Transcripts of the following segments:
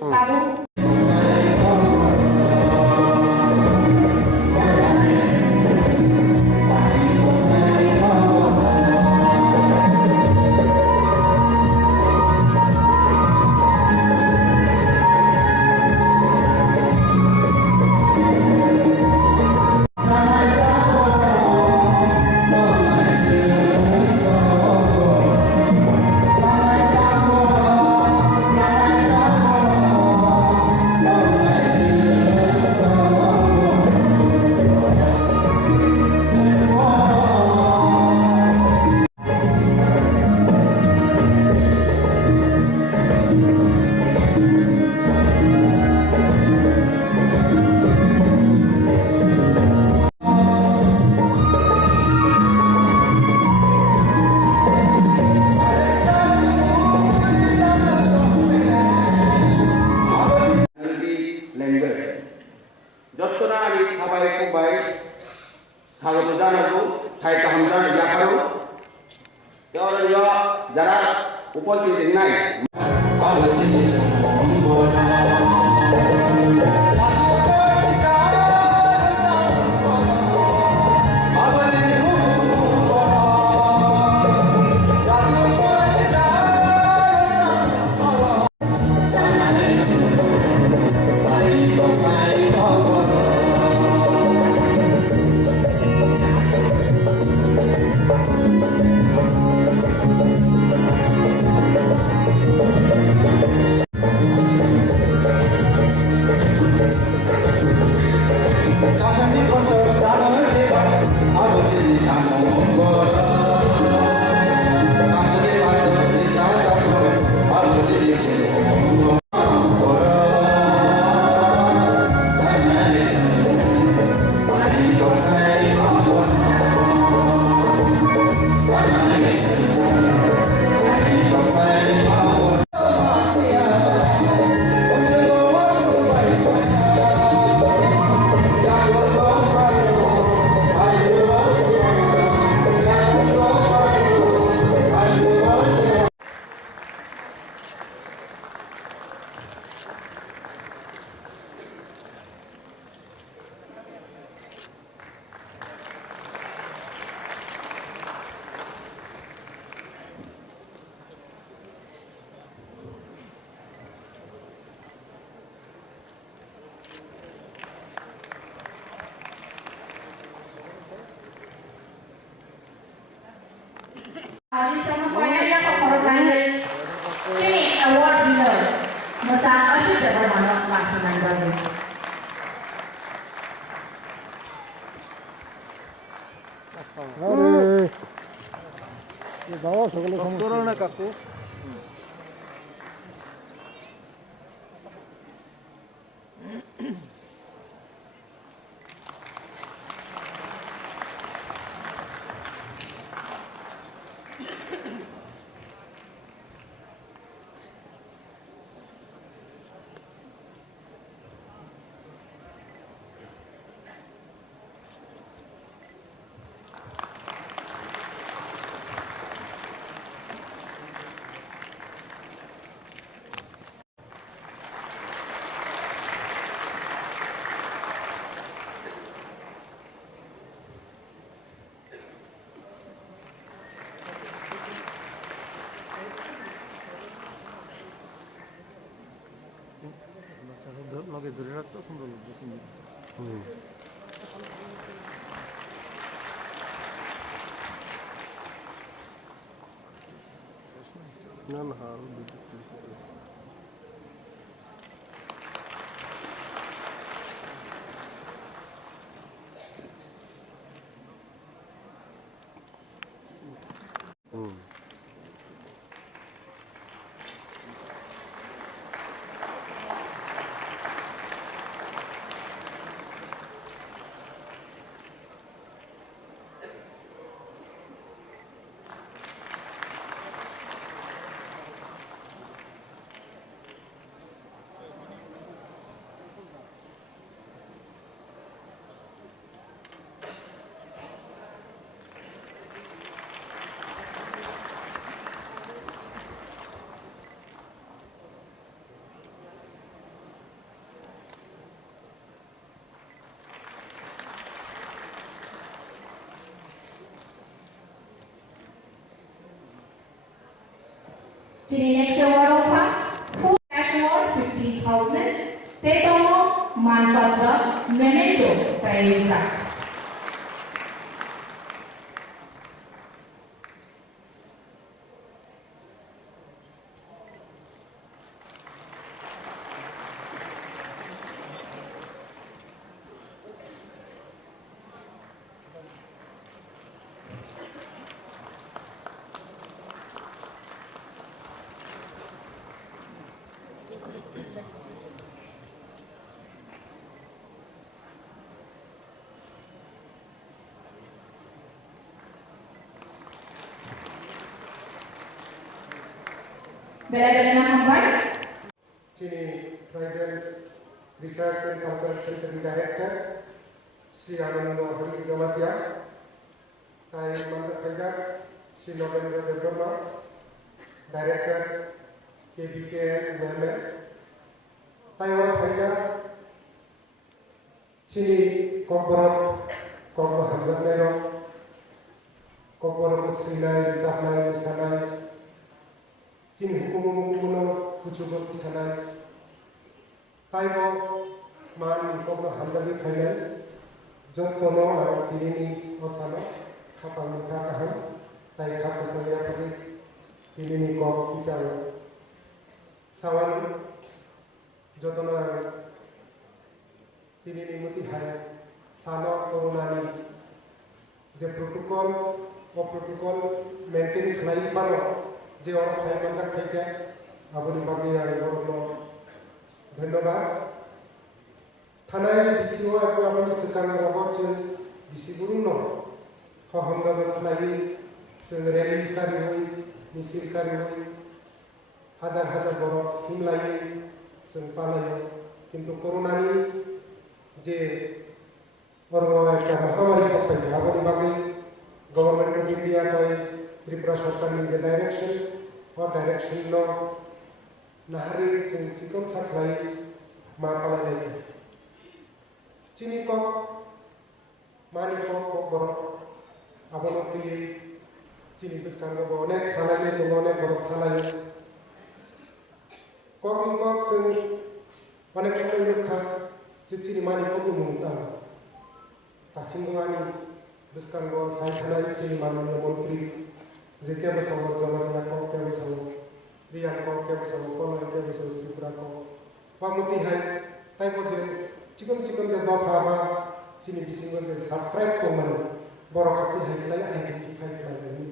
Tabu. যতনারী খাবাই কুবাই স্বাগত জানাবো ঠাই কাহামদান ইয়াকারো যারা উপস্থিত নাই Di sana poinnya orang lain. Sini award winner. Macam asyik tak bermana langsung lagi. bawa সকলে করো না কাকু লগে ধরে রাখতো সুন্দর লাগবে না না যিনি next award of a full cash award 50,000 তেতম মানপত্র memento প্রায়োরিটা Bela-bela hambar. Sini Private Research and Cultural Center Director Sri Anando Hari Jamatia, Thai Manda Khaja, Sri Nobendra Debrama, Director KBK Member, Thai Orang Khaja, Sini Komborok, Kombo Hamzat Mero, Komborok Sinai, Zahnai, Sanai, Sini Hukum Kuchubuk Sanai, Taibo Man Kombo Hamzali Final, John Kono, Tirini Osama, Kapal Mukakahan, Tai Kapasaya Pari, Tirini Kok Pizarro, Sawan, Jotona, Tirini Mutihai, Sano Korunani, the protocol maintain Klai Paro. যে ওরা খাই পাঞ্জা খাইতে আবুলি বাকি আর ধন্যবাদ থানায় বিসিও এবং আপনি সেখানে রবছে বিসি গুরুন সহংগামন খাই রেলিজকারী হই মিছিলকারী হই হাজার হাজার বড় হিমলাই পালাই কিন্তু করোনানি যে বড় একটা মহামারী সত্ত্বে আবুলি বাকি গভর্নমেন্ট অফ ইন্ডিয়া তাই Tripura Sarkar ni direction or direction no nahari chikon saklai ma palai chini ko mani ko bor abono ti chini biskan go onek salai ko onek bor salai ko chung onek সময় রক্ষা যে chini mani ko munta tasimani biskan go sai thanai chini mani মন্ত্রী যে কে বসাবো Jamatia cock কে বসাবো Riyan cock কে বসাবো কলয় কে বসাবো Tripura cock পামতি high তাই বজে চিকন চিকন যে দফা বা চিনি বিসিঙ্গন যে সাবস্ক্রাইব করমান বড় কাপি হাই খেলাই আইডেন্টিফাই খালাই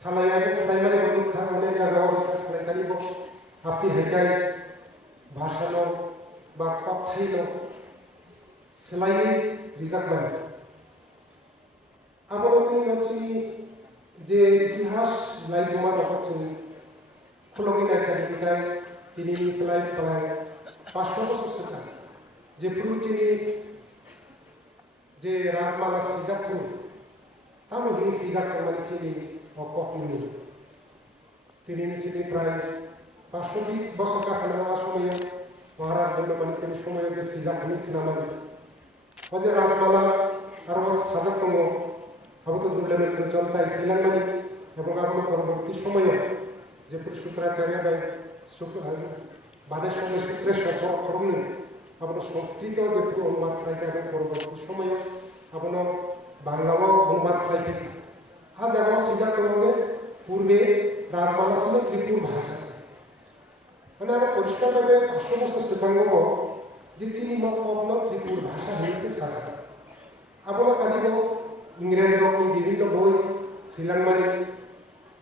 সালাইয়া খালাই মানে বলুন খা অনেক জায়গা অবস্থা খালাই কানি বক আপনি হাইকাই ভাষানো বা কথাইনো সেলাই রিজার্ভ মানে আবরতি হচ্ছে যে ইতিহাস লাইভমা হচ্ছে খোলকিনা কারিকায় তিনি সেলাই প্রায় 500 বছর সেটা যে ফুরুচিনি যে রাজমালা সিজাপুর তাম হি সিজাপুর মানে চিনি অকপিনি তিনি চিনি প্রায় 520 বছর কাটানো সময় মহারাজ বন্যমানি তিনি সময় যে সিজাপুনি নামানি ওই রাজমালা আরো সাজাতম আবু দুর্লভের চলতায় শ্রীলঙ্কানি এবং আপনার পরবর্তী সময়ে যে শুক্রাচার্য বা বাদের সঙ্গে শুক্রেশ্বর করলেন আপনার সংস্কৃত যে অনুবাদ খাইতে এবং পরবর্তী সময়ে আপনার বাংলাও অনুবাদ খাইতে আজ আমার সিজার করলে পূর্বে রাজবাংলা ছিল ত্রিপুর ভাষা মানে আমরা পরিষ্কারভাবে 500 বছর সেখাঙ্গ যে চিনি মগ্ন ত্রিপুর ভাষা হয়েছে সারা আপনার কালিব ইংরেজ বিভিন্ন বই শ্রীলঙ্কার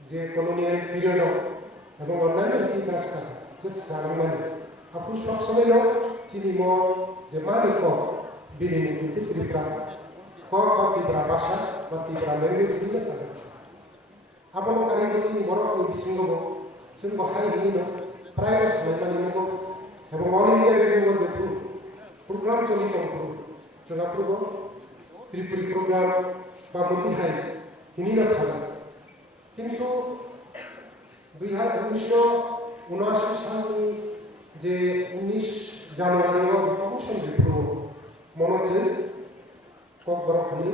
যে কলোনিয়াল পিরিয়ড এবং অন্যান্য ইতিহাস যে শ্রীলঙ্কার আপনি সবসময় চিনি যে মালিক বিভিন্ন ত্রিপুরা ক বা ত্রিপুরা ভাষা বা ত্রিপুরা ল্যাঙ্গুয়েজ হিসেবে সাজা আপনার কারিগর চিনি বড় বিশৃঙ্গ जों बाहाय हिनो प्राय समय माने এবং অল ইন্ডিয়া রেডিও যে প্রোগ্রাম চলিত जोंहा पूर्व त्रिपुरी प्रग्राम বা মতিহাই হিনিনা সাজা কিন্তু 1979 সালে যে 19 জানুয়ারি অবসর যে পূর্ব মনে হচ্ছে ককবরখানি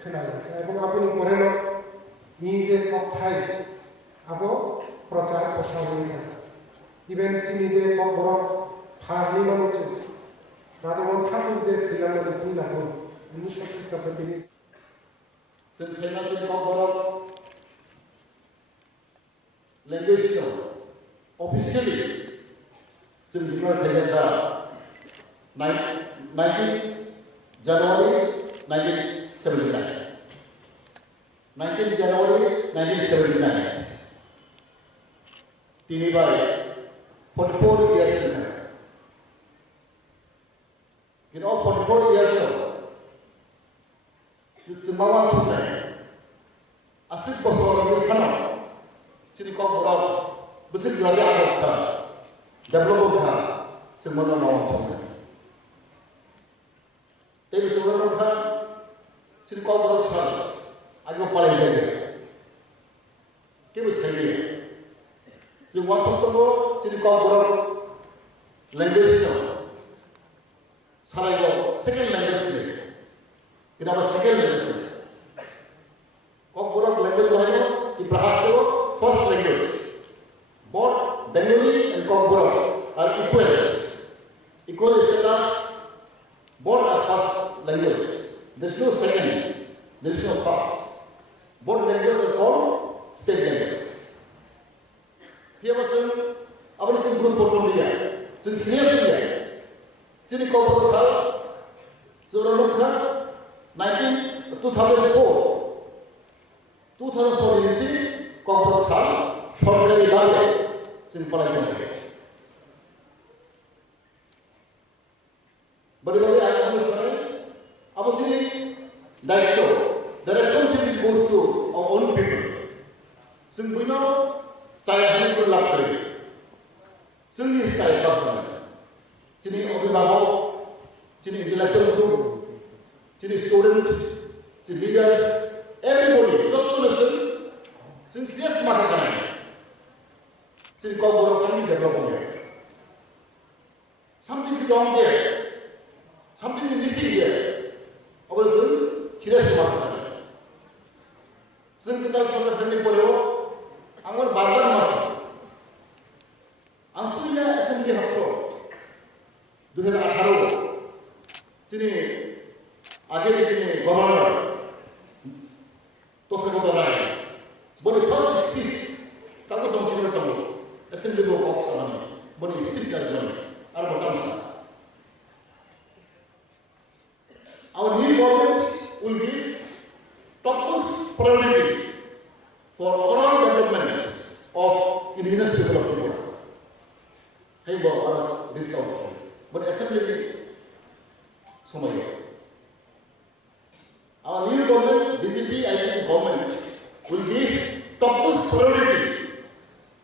খেলা এবং আপনি পড়েন ই যে কথাই আবো प्रचार प्रसार हुई है इवेंट चीनी जे कॉर्पोरेट फार्मी में चल राजमन ठाकुर जे श्रीलंका में पूरा हो 1930 का प्रतिनिधि since Hemachal Corporate language officially since declared 19 January 1979. 19 January 1979. Tini by 44 years in her. You know, 44 years old. Mawan Susan. Asit Bosor Kana. Chini Corporate. Visit Raja Development Ka. Simona Mawan Susan. David Susan. Chini Corporate Sun. I go Palais. Give us a year. The one of the Corporate language. Sarago, second language. In our second language. Corporate language is first language. Both Bengali and Corporate are equal. Equal status. Both are first language. There is no second. There is no first. Both languages are called state languages. Here was our group portfolio. Since yesterday, Chini Corporate Sal, Suranuka, 2004. 2004 is Corporate Sal, shortly died, since Palais. But I am sorry, our Chini director, the responsibility goes to our own people. Since we know, saya hanya berlaku. Sendiri saya lakukan. Jadi orang jadi intellectual group, jadi student, jadi leaders, everybody, total since dia semangat. Jadi kau berlaku development. Something is wrong there. Something is missing there. Awal tu, tidak semangat. Since kita sudah family boleh. Anggur badan masuk. Angkurnya SMG Hapto 2018. Jadi, agar ini governor Tosca Kotorai. Boleh first speech. Tahu tahu cerita tahu. SMG Box alami. Boleh speech dari mana? Arba kamsa. Our new government will give topmost priority for overall development of indigenous people of Tripura. Hey, Bob, did count. But essentially, Somaya. Our new government, BJP, IPP government, will give topmost priority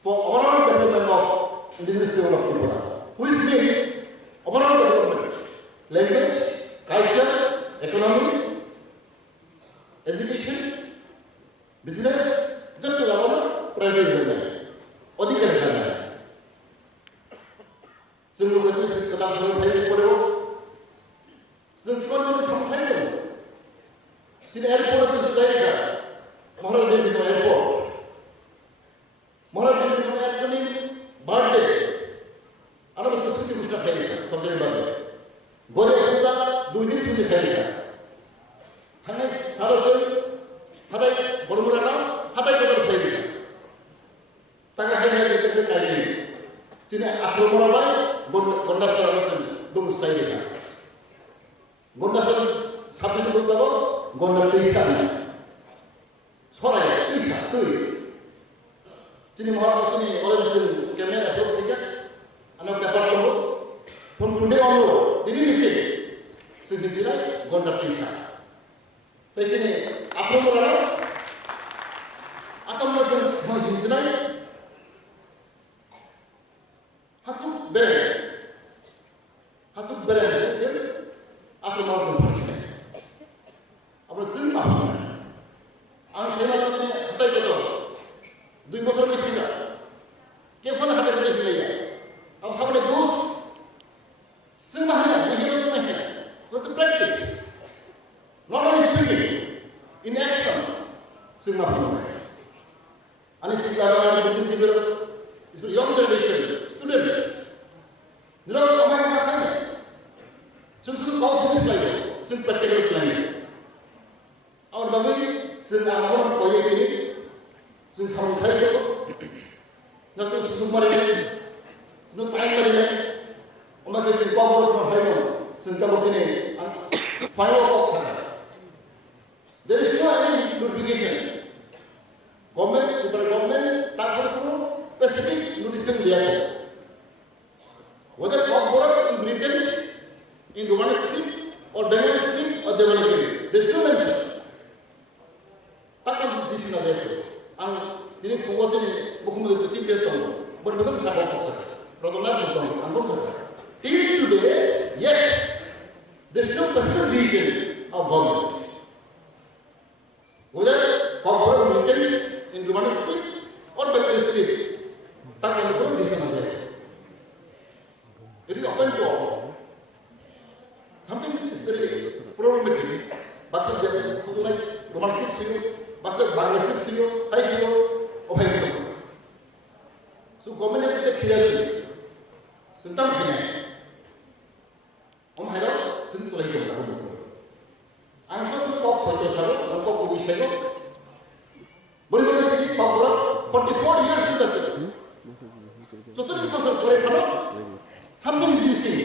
for overall development of indigenous people of Tripura. Which means overall development, language, culture, economy, education, business, just to level private level. ଅଧିକାର ଜାଗା.ซึ่งเราจะศึกษาเรื่องไทยไปแล้วซึ่งคนจะทำไทยกันที่แอร์พอร์ตจะใช้กันมหาวิทยาลัยแอร์พอร์ตมหาวิทยาลัยแอร์พอร์ตนี้บ้านเด็กอันนั้นเป็นสิ่งที่มุสลิมใช้กันสำหรับบ้านเด็กโกเดสุดาดูดีสุดที่ใช้กันทั้งนี้สารพัดฮัตไตบอลมุรานาฮัตไตก็ต้องใช้กันTangga hanya kita kali ini. Jadi aku merawat gonda sahaja dong saya. Gonda sahaja itu apa? Gonda lisan. Soalnya lisan tu. Jadi mahu jadi orang itu kamera tu kerja. Anak dapat kamu. Pun tunde orang. Jadi ni sejujurnya gonda lisan. Jadi aku merawat. Atau macam sejujurnya. Hatuk beren, jadi aku mau berpikir. Apa sih apa? Angsa itu kita itu, dua besar kita. Kefan hati kita ini. Apa sama dengan dos? Semua ini itu macam. Let's practice. Not only speaking, in action. Semua ini. Anis sekarang ini betul-betul जों आंखौनो कये गini जों सामथाइखौ नाथाय सुबुं मारिनाय जों time मारिनाय अमाके जों power हायनो जों गाबो दिनै फाइनाल अफिसार there is no any notification government ताकि कोनो specific notification दिया है whether corporate in Britain in Romanesque or Bengali or Devanagari there is no mention ताकि this is not there ang ini forward ini bukan itu cincin tahu benar-benar saya bawa saja rotongan tahu angkut saja till today yet there is no personal vision of government whether corporate Britain in Romanesque or Bengali ताकि angkut this is not there. It is open to all. Something is very problematic. Bahasa Jawa, khususnya Romanesque sini, bahasa Bangladesh sini, Thai sini, apa itu? So government itu serius tentang ini. Om Hera sini sudah ikut aku. Angsa sini kau foto sahaja, aku kau bisa itu. Boleh jadi Papua 44 years sudah sih. Justru itu pasal boleh kalau something is missing.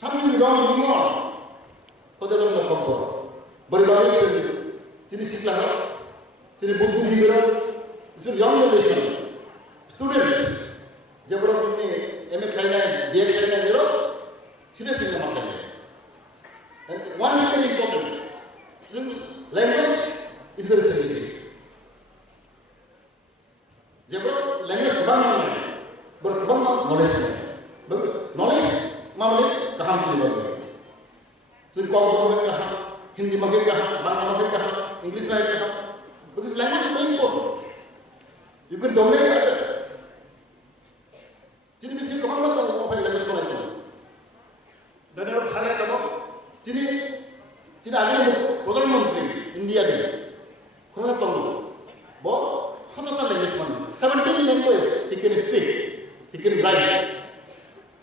Something is wrong going on. Kau dalam nak kompor. Beri-beri sini siklah, sini buku hingga, itu young generation, student. Jika orang ini MA kainan, BA kainan itu, sudah sini makan. And one thing important, language is very sensitive. Jika language bagaimana? Berkembang knowledge, knowledge मामले कहाँ की बात है? सिर्फ computer में कहाँ, हिंदी में कहाँ, बांग्ला में कहाँ, इंग्लिश में कहाँ? Because language is very important. You can dominate others. जिन्हें भी सिर्फ कहाँ बात है वो अपने language को नहीं करते. Dan orang saya tahu, जिन्हें आगे प्रधानमंत्री इंडिया ने क्या ताऊ, वो सत्तर language में 17 languages he can speak, he can write.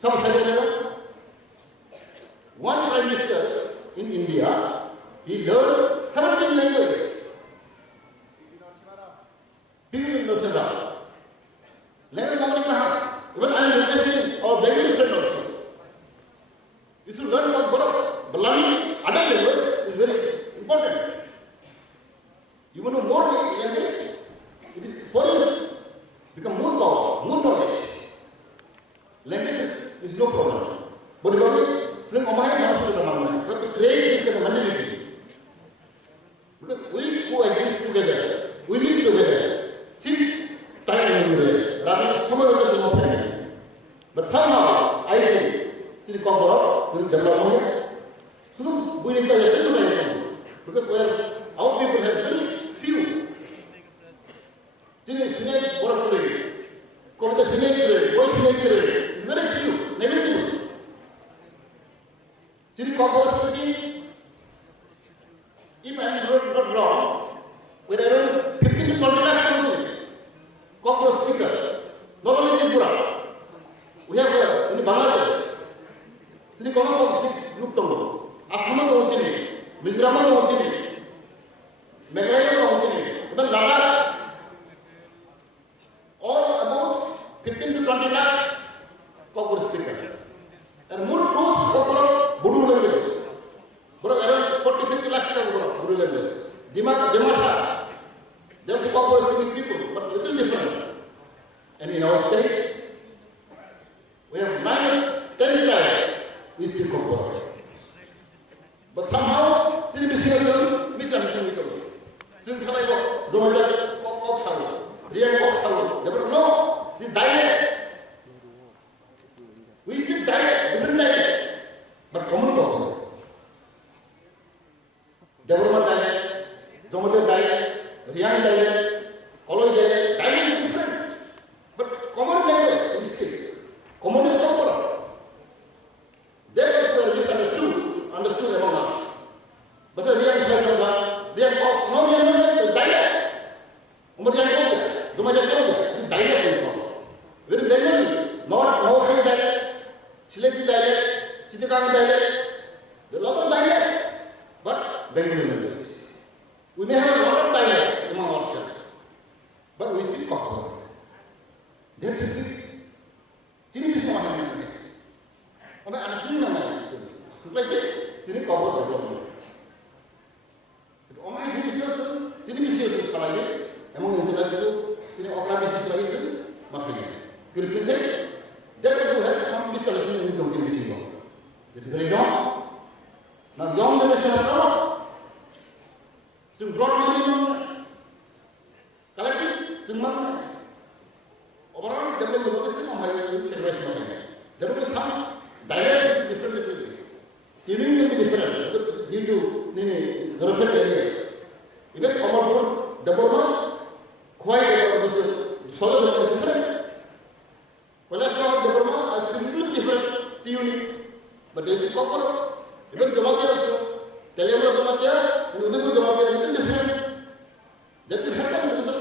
सब side one prime minister in India, he learned 17 languages. People in Nusra. Language learning kaha? Even I am witnessing our Bengali friend also. You should learn about Barak. But learning other languages is very important. You want to know more languages? It is for you become more power, more knowledge. Language is no problem. But since Omaya has to come, we have to create this kind of humanity. Because we coexist together, we live together. Since time immemorial, rather some of us are not. But somehow, I think, since the Congo, we develop so we need to understand because our people have very few. Since Snake, what of Come the Snake, what Snake, very few, negative. Jadi Congress ini, if I am not wrong, when around 15 to 20 lakhs Congress speaker, not only in Tripura, we have in Bangladesh, jadi Congress group tunggu, Assam tunggu sini, Mizoram tunggu sini, Meghalaya tunggu sini, even Ladakh, all about 15 to 20 lakhs Congress speaker, and more close overall. Bodo language. Bro, around 40-50 lakhs of Bodo language. Dimasa. They also Congo speaking people, but little different. And in our state, we have 9-10 tribes we speak Congo. But somehow, misunderstanding. Since I go, Zomalia, Oxford, Rian Oxford, they don't know this dialect. We speak dialect, different dialect. But common problem. Development dialect, Zomalia dialect, Rian dialect, Oloy dialect is different. But common language we speak. Common is common. That is where understood among us. But the Rian is like no dialect. Zomalia dialect, dialect. Very Bengali, not Mohali dialect, Shileti dialect. Chittagong dialect, there are a lot of dialects, but Bengali language. 그렇게 내가 참 비싸게 있는 경우도 있으시고 그래서 그래요 난 영혼을 생각하고 지금 그런 kalaki tingman orang dalam beberapa semua hal yang serba semuanya. There will be some dialect differently. Tuning can be different due to geographical areas. Even Amapur, Daburma, quite solid is different. Palashwa, Daburma, is completely different tuning. But there is a copper. Even Jamatia also, Telemra Jamatia, and Udapu Jamatia, little different. That will happen because of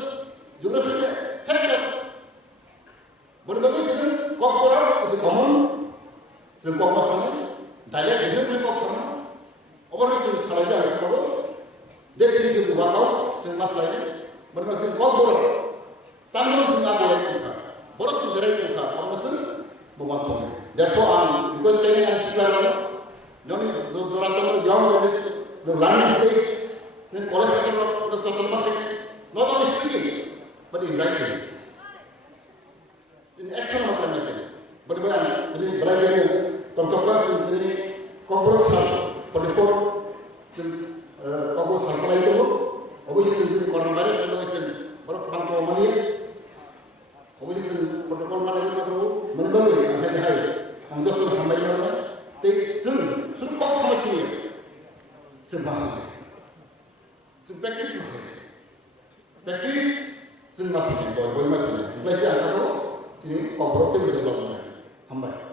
geographical factor. But because copper is a common, the copper dialect different from some. Over which is Salaja, that is to work out, so must like it. But when it's copper, Tamil is not like it. Both of the right of the therefore, I'm requesting and Shikara, the land stage, then cholesterol, the total market, not only speaking, but in writing. In action of the message. But when the Brian, Tontoka, the corporate for the fourth, corporate circle, obviously, coronavirus, which is Banco money, obviously, protocol money, Mandoli, and high, and Dr. Hamayana, take soon cost much here. Soon practice, soon must be, boy must be. Place I go to corporate with the government.